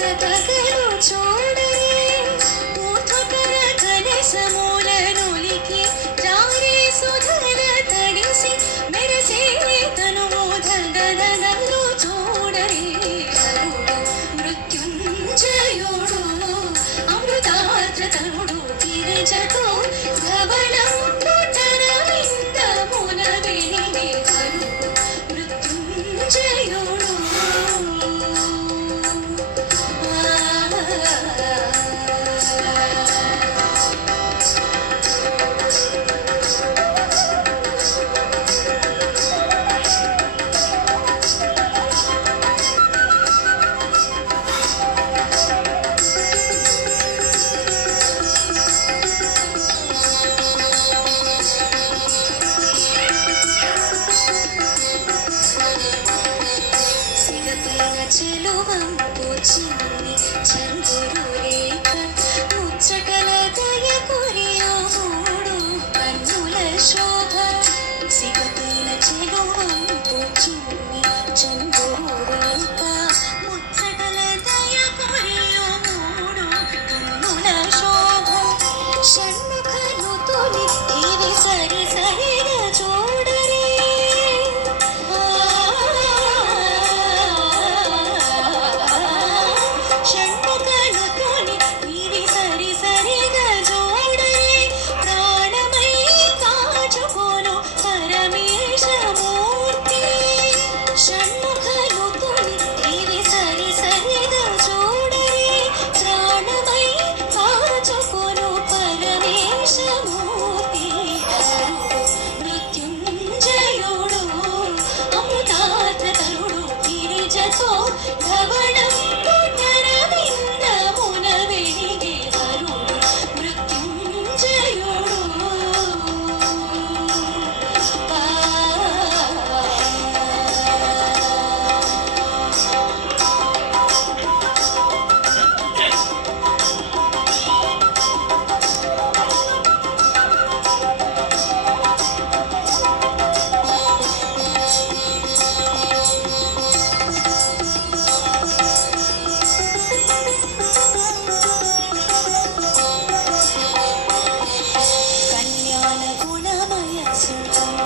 Good, good, good. Cheers. Thank you.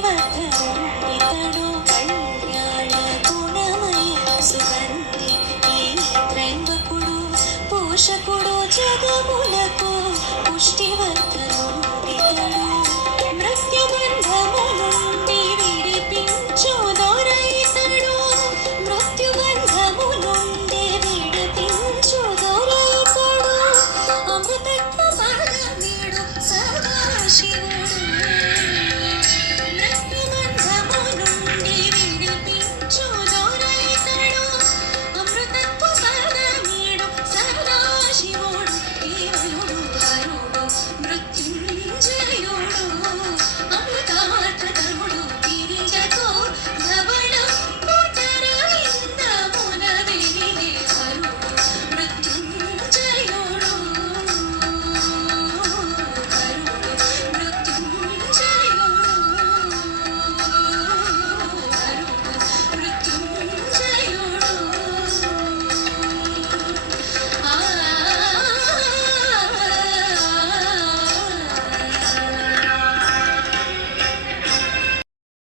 你们。